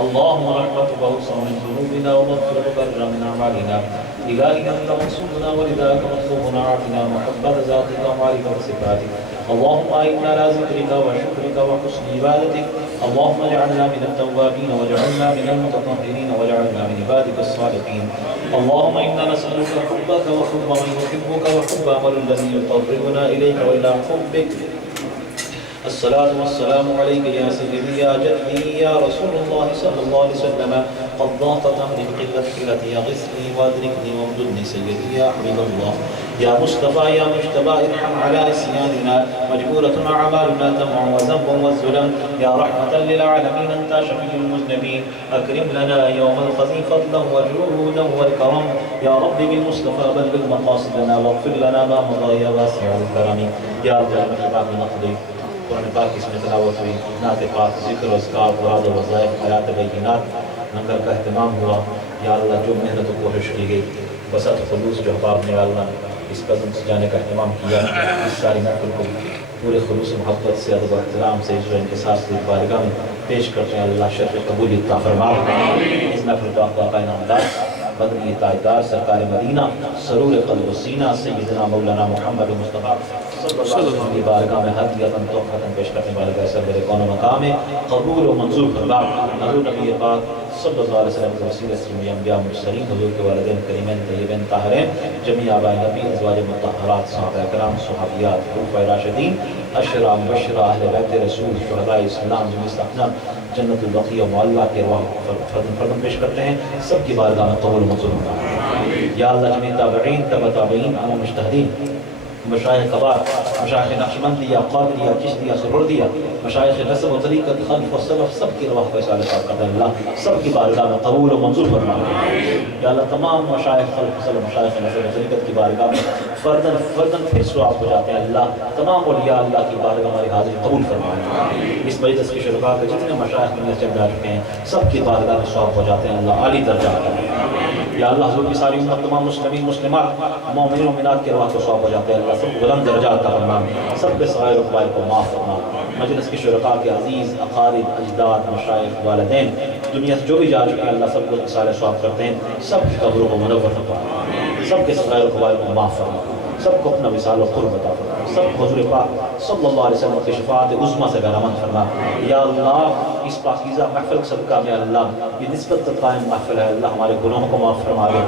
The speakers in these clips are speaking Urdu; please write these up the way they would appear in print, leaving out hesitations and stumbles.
اللهم رحمتك أوسع من ذنوبنا ومغفرتك أرجى من أعمالنا. إلهي أنت مقصودنا ولذاك مطلوبنا، عافنا محبة ذاتك ومعرفة صفاتك. اللهم أعنا على ذكرك وشكرك وحسن عبادتك. اللهم اجعلنا من التوابين واجعلنا من المتطهرين واجعلنا من عبادك الصالحين. اللهم إنا نسألك حبك وحب من يحبك وحب عمل الذي يقربنا إليك وإلى حبك. الصلاة والسلام عليك يا سيدي يا جدي يا رسول الله صلى الله عليه وسلم. قد ضاقت أمري بقلة حيلتي، أغثني وأدركني وامددني سيدي يا حبيب الله. يا مصطفى يا مجتبى ارحم على عصياننا، مجبورة أعمالنا دمع وذنب والظلم. يا رحمة للعالمين أنت شفيع المذنبين، أكرم لنا يوم الخزي فضلا وجودا والكرم. يا رب بالمصطفى بلغ مقاصدنا واغفر لنا ما مضى يا واسع الكرم. يا الجنة الباب نقضي قرآن پاک اس میں تلاوت ہوئی، نعت پاک، ذکر و اذکار، مراد و وظائف، حیات بینات، لنگر کا اہتمام ہوا. یا اللہ جو محنت و کوشش کی گئی، وسعت خلوص جو احباب نے اللہ اس قدم سے جانے کا اہتمام کیا، اس ساری محفل کو پورے خلوص محبت سے ادب و احترام سے عزت و انکسار سے بارگاہ میں پیش کرتے ہیں. اللہ شرف قبولیت عطا فرما. اس محفل کا واقع نامدار بدنی تاجدار سرکار مدینہ سرور قلب و سینہ سیدنا مولانا محمد مصطفیٰ صلی اللہ علیہ وسلم کی بارگاہ میں ہدیۃ تحفۃ پیش کرنے والے سرور کون و مقام قبول و منظور فرما. حضور نبی پاک صلی اللہ علیہ وسلم کے وسیلے سے جميع انبیاء مرسلین، حضور کے والدین کریمین طیبین طاہرین، جميع آباء نبی، ازواج مطہرات، صحابہ کرام، صحابیات، خلفائے راشدین، اشرا مبشرہ، اہل بیت رسول، شہداء اسلام، جميع صحابہ جنت البقیع و معلیٰ کے ارواح فردن پیش کرتے ہیں. سب کی بارگاہ میں قبول و منظور فرما. یا اللہ جميع تابعین، تبع تابعین، امام مجتہدین، مشایخ کبار، مشایخ نقشبندیہ، قادریہ، چشتیہ، سہروردیہ، مشایخ نسب و طریقت، خلف و سلف، سب کی رواح کو اصالہ صاحب کرتا ہے. اللہ سب کی بارگاہ میں قبول و منظور فرما. یا اللہ تمام مشایخ خلف و سلف، مشایخ نسب و طریقت کی بارگاہ میں فردن فردن پھر سواب ہو جاتے ہیں. اللہ تمام اولیاء اللہ کی بارگاہ ہماری حاضری قبول فرما. اس مجلس کے شرکاء کے جتنے مشایخ میں چل جا چکے ہیں سب کی بارگاہ میں سواب ہو جاتے ہیں. اللہ عالی درجہ ہے. یا اللہ حضور کی ساری امت، تمام مسلمین مسلمات، مومنین و مومنات کے رواح کو سواب ہو جاتے ہیں. اللہ سب بلند درجات عطا فرما، سب کے صغائر و کبائر کو معاف فرما. مجلس کے شرکاء کے عزیز اقارب، اجداد، مشائخ، والدین دنیا سے جو بھی جا چکے ہیں اللہ سب کو اصالہ ثواب کرتے ہیں. سب کی قبروں کو منور فرما، سب کے صغائر و کبائر کو معاف فرما، سب کو اپنا وصال و قرب عطا فرما. سب حضور پاک صلی اللہ علیہ وسلم کی شفاعت عظمیٰ سے بہرمند فرما. یا اللہ اس پاکیزہ محفل صدقہ میں اللہ یہ نسبت قائم محفل ہے، اللہ ہمارے گناہوں کو معاف فرما دے.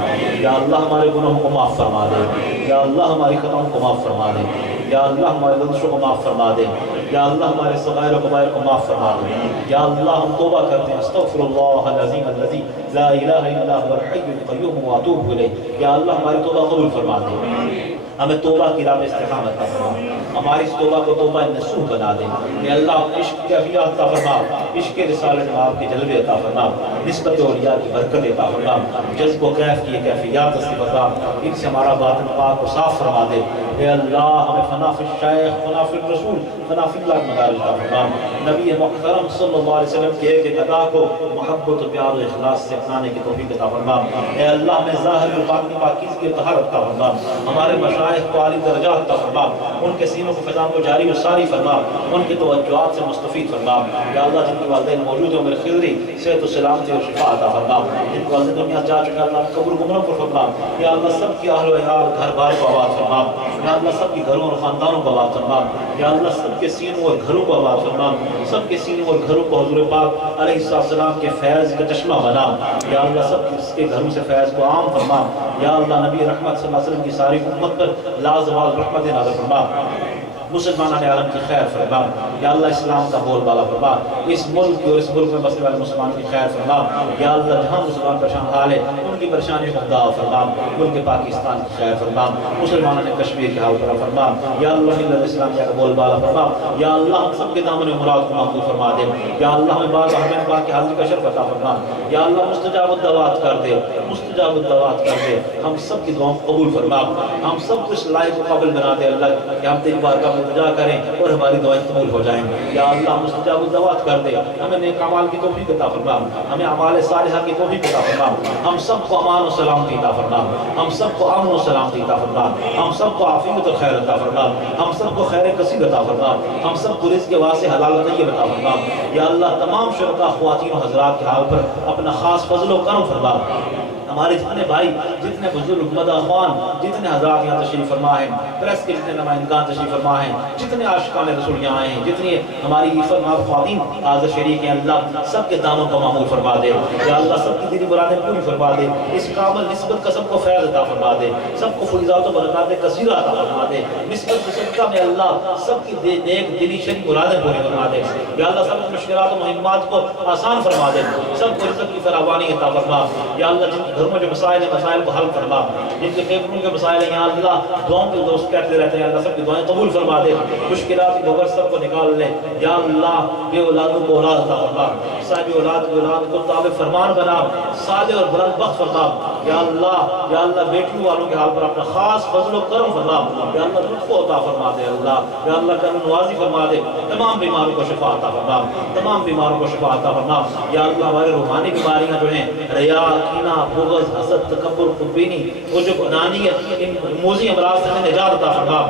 یا اللہ ہمارے گناہوں کو معاف فرما دے. یا اللہ ہماری خطاؤں کو معاف فرما دے. یا اللہ ہمارے لغزشوں کو معاف فرما دے. یا اللہ ہمارے صغائر و کبائر کو معاف فرما دے. یا اللہ ہم توبہ کرتے ہیں، استغفر اللہ العظیم الذی لا الہ الا هو الحی القیوم واتوب الیہ. یا اللہ ہماری توبہ قبول فرما دے، ہمیں توبہ کی راہ میں استقامت عطا فرما. ہماری اس توبہ کو توبہ نصوح بنا دے. اے اللہ عشق کے افیات عطا فرما، عشق رسالت میں آپ کے جلوے عطا فرما، نسبت اولیاء کی برکت عطا فرما، جذب و کیف کی کیفیات نصیب فرما. ان سے ہمارا باطن پاک و صاف فرما دے. اے اللہ ہمیں فنا فی الشیخ، فنا فی الرسول، فنا فی اللہ مدار عطا فرما. نبی محترم صلی اللہ علیہ وسلم کے ایک ادا کو محبت و پیار و اخلاص سے اپنانے کی توفیق عطا فرما. اے اللہ ہمیں ظاہر و باطنی پاکیزگی و طہارت عطا فرما. ہمارے مشائخ کو عالی درجات عطا فرما، ان کے سینوں کو فضاؤں کو جاری و ساری فرما، ان کی توجہات سے مستفید فرما. یا اللہ جن کے والدین موجود ہیں میرے خضری صحت و سلامتی اور شفا عطا فرما. جن کے والدین دنیا جا چکے اللہ قبر کو منور فرما. یا اللہ سب کی اہل و عیال گھر بار کو آباد فرما. یا اللہ سب کی گھروں اور خاندانوں کو آباد فرما. یا اللہ سب کے سینوں اور گھروں کو آباد فرما. سب کے سینوں اور گھروں کو حضور پاک علیہ السلام کے فیض کا چشمہ بنا. یا اللہ سب کے گھروں سے فیض کو عام فرما. یا اللہ نبی رحمت صلی اللہ علیہ وسلم کی ساری امت پر لازوال رحمت نازل فرما. مسلمانان عالم کی خیر فرما. یا اللہ اسلام کا بول بالا فرما. اس ملک اور اس ملک میں بسنے والے مسلمان کی خیر فرما. یا اللہ جہاں مسلمان پریشان حال ہے ان کی پریشانی کو دعا فرما. ملک پاکستان کی خیر فرما. مسلمانان کشمیر کی حال فرما. یا اللہ ملت اسلام کا بول بالا فرما. یا اللہ ہم سب کے دامن مراد کو محفوظ فرما دے. یا اللہ ہمیں بعض احمد پاک کی حاضری کا شرف عطا فرما. یا اللہ مستجاب الدعوات کر دے. مستجاب الدعوات کر دے، ہم سب کی دعاؤں کو قبول فرما، ہم سب کچھ لائق و قابل بنا دے اللہ کہ ہم تیری بارگاہ میں التجا کریں اور ہماری دعائیں قبول ہو جائیں۔ یا اللہ مستجاب الدعوات کر دے، ہمیں نیک اعمال کی توفیق عطا فرما، ہمیں اعمال صالحہ کی توفیق عطا فرما، ہم سب کو امان و سلامتی عطا فرما، ہم سب کو امن و سلامتی عطا فرما، ہم سب کو عافیت و خیر عطا فرما، ہم سب کو خیر کثیر عطا فرما، ہم سب کو رزق واسع حلال و طیب عطا فرما۔ یا اللہ تمام شرکاء خواتین و حضرات کے حال پر اپنا خاص فضل و کرم فرما۔ ہمارے جتنے بھائی، جتنے بزرگ مداخوان، جتنے حضرات یہاں تشریف فرما ہیں، پریس کے جتنے نمائندگان تشریف فرما ہیں، جتنے عاشقان رسول یہاں ہیں، جتنی ہماری فرماد خواتین حاضر شریک ہیں، اللہ سب کے داموں کو معمول فرما دے۔ یا اللہ سب کی دینی مرادیں پوری فرما دے، اس کامل نسبت کا سب کو فیض عطا فرما دے، سب کو فیضات و برکات کثیرہ عطا فرما دے، نسبت و صدقہ میں اللہ سب کی نیک دلی شریف مرادیں پوری فرما دے۔ یا اللہ سب کی مشکلات و مہمات کو آسان فرما دے، سب کو رزق کی فراوانی عطا فرما۔ یا اللہ جن گھروں میں جو مسائل ہیں مسائل کو حل فرما، جن کے فیفڑوں کے مسائل ہیں یا اللہ دعاؤں کے دوست کہتے رہتے ہیں، اللہ سب کی دعائیں قبول فرما دے، مشکلات کی گھبر سب کو نکال لے۔ یا اللہ بے اولادوں کو اولاد عطا فرما، صاحب اولاد کو تابع فرمان بنا، صالح اور بلند بخت فرما۔ یا اللہ بیٹیوں والوں کے حال پر اپنا خاص فضل و کرم فرما۔ یا اللہ لطف و عطا فرما دے اللہ، یا اللہ کرم نوازی فرما دے، تمام بیماروں کو شفا عطا فرما، تمام بیماروں کو شفا عطا فرما۔ یا اللہ ہمارے روحانی بیماریاں جو ہیں ریا، کینہ، بغض، حسد، تکبر، خودبینی، عجب، انانیت، ان موذی امراض سے نجات عطا فرما۔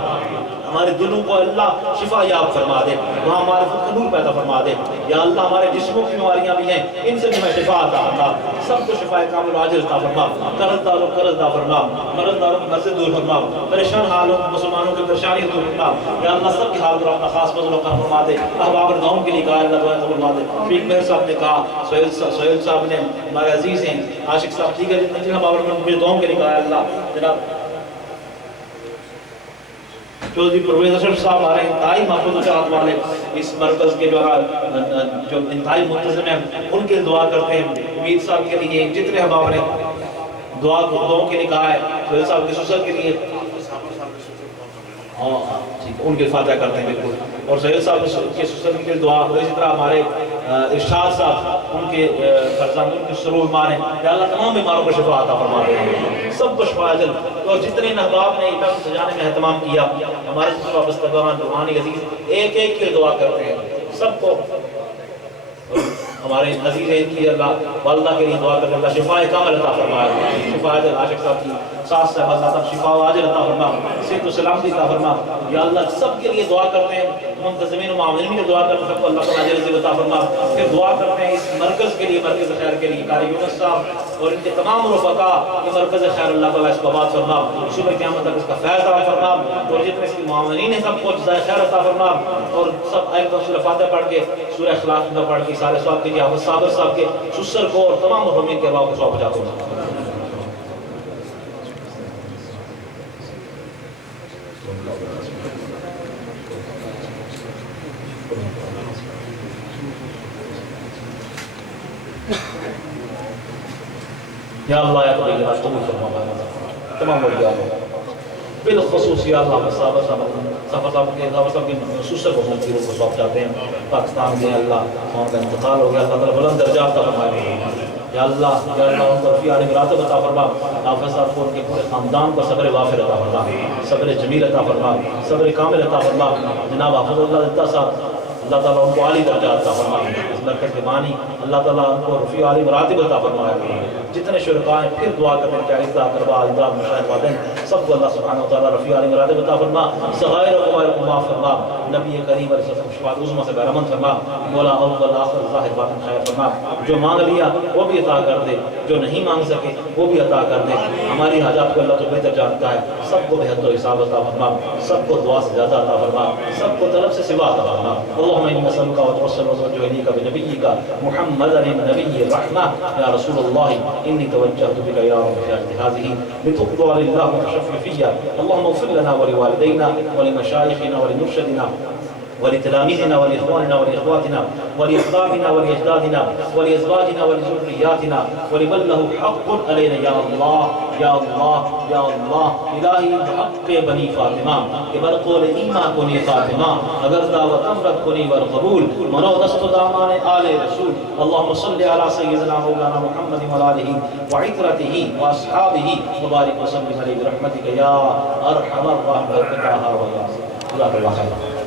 ہمارے دلوں کو اللہ شفا یاب فرما دے، وہاں ہمارے خود کا نور پیدا فرما دے۔ یا اللہ ہمارے جسموں کی بیماریاں بھی ہیں، ان سے بھی ہمیں شفا عطا فرما، سب کو شفا کامل عاجل عطا فرما، قرض داروں کو قرض عطا فرما، مرض داروں کو مرض سے دور فرما، پریشان حالوں مسلمانوں کی پریشانی دور فرما۔ یا اللہ سب کے حال پر اپنا خاص فضل و کرم فرما دے۔ احباب گاؤں کے لیے کہا اللہ دعائیں قبول فرما دے۔ شفیق مہر صاحب نے کہا، سہیل صاحب نے، ہمارے عزیز ہیں عاشق صاحب، ٹھیک ہے جتنے احباب مجھے دعاؤں کے لیے کہا اللہ جناب چودھری پرویز اشرف صاحب آ رہے ہیں، انتہائی محفوظ و چاہت والے اس مرکز کے جو انتہائی منتظم ہیں، ان کے دعا کرتے ہیں۔ امید صاحب کے لیے جتنے احباب نے دعاؤں کے لیے کہا ہے، سہیل صاحب کے سسر کے لیے ان کے فاتحہ کرتے ہیں بالکل، اور سہیل صاحب کے سسر کے لیے دعا، اسی طرح ہمارے ارشاد صاحب ان کے فرزند ان کے سرور مانے۔ یا اللہ تمام بیماروں کو شفا عطا فرما دے، سب کو شفا عاجل۔ اور جتنے احباب نے عید سجانے میں اہتمام کیا، ہمارے جس وابستگان روحانی عزیز ایک ایک کے دعا کرتے ہیں، سب کو ہمارے عزیز ہیں کی اللہ والدہ کے لیے دعا کرتے ہیں، اللہ شفا کامل عطا فرمائے، شفا عاجل عاشق صاحب کی ساس صاحب اللہ تعالیٰ شفا عاجل عطا فرما، صحت و سلامتی عطا فرما۔ یا اللہ سب کے لیے دعا کرتے ہیں، منتظمین و معاونین کے دعا کرتے ہیں، سب کو اللہ تعالیٰ عاجل عطا فرما۔ پھر دعا کرتے ہیں اس مرکز کے لیے، مرکز خیر کے لیے، قاری یونس صاحب اور ان کے تمام رفقا، یہ مرکز خیر اللہ تعالیٰ اس کو آباد فرما، صبح قیامت تک اس کا فیض عطا فرما، اور جتنے اس کے معاونین ہیں سب کو جزائے خیر عطا فرما، اور سب آیت سورہ فاتحہ پڑھ کے، سورہ اخلاص میں پڑھ کے، سارے ثواب کے حافظ صابر صاحب کے سسر کو اور تمام مرحومین کے ارواح کو ثواب پہنچاتے ہیں۔ یا اللہ یا قبیل راست قبول فرما تمام اولیاء بالخصوص یا اللہ صحابہ صاحب کے سسر کو منتظروں کو سونپ جاتے ہیں، پاکستان میں اللہ ان کا انتقال ہو گیا، اللہ تعالیٰ بلند درجات عطا فرمائے۔ یا اللہ ان کو رفیع علی مراتب عطا فرما، حافظ صاحب کو ان کے پورے خاندان کو صبر وافر عطا فرما، صبر جمیل عطا فرما، صبر کامل عطا فرما۔ جناب حافظ اللہ دتا صاحب اللہ تعالیٰ ان کو عالی درجات عطا فرمائے، اس مرکز کے بانی اللہ تعالیٰ ان کو رفیع علی مراتب عطا فرمائے۔ جتنے شرکاء ہیں پھر دعا کرتے ہیں کہ عزا کربا اجداد مشاہد وادن سب کو اللہ سبحانہ وتعالیٰ رفیع علی مراتب عطا فرما، صغائر و کبائر کو معاف فرما، نبی کریم علیہ السلام شفاعت عظمیٰ سے بہرمند فرما، مولا اول آخر ظاہر باطن خیر فرما۔ جو مانگ لیا وہ بھی عطا کر دے، جو نہیں مانگ سکے وہ بھی عطا کر دے، ہماری حاجات کو اللہ تو بہتر جانتا ہے، سب کو بہت و حساب عطا فرما، سب کو دعا سے زیادہ عطا فرما، سب کو طلب سے سوا عطا فرما۔ اللہم انی نسألک وتوسل وتوجه الیک بنبیک محمد النبی الرحمہ یا رسول اللہ انی توجہت بک یا رب فی هذه لتقضى لله وتشفع فيها اللهم اغفر لنا ولوالدينا ولمشايخنا ولمرشدنا ولتلاميذنا ولإخواننا ولإخواتنا ولأحبابنا ولأجدادنا ولأزواجنا ولذرياتنا ولمن له حق علينا يا الله يا الله يا الله الہی بحق بنی فاطمہ کہ برقول ایمان کنی فاطمہ اگر دعوت امرت کنی والقبول منو دست دامان آل رسول اللہم صلی علی سیدنا مولانا محمد وآلہ وعطرته واصحابہ وبارک وسلم علیہ برحمتک یا ارحم الراحمین. جزاک اللہ خیر.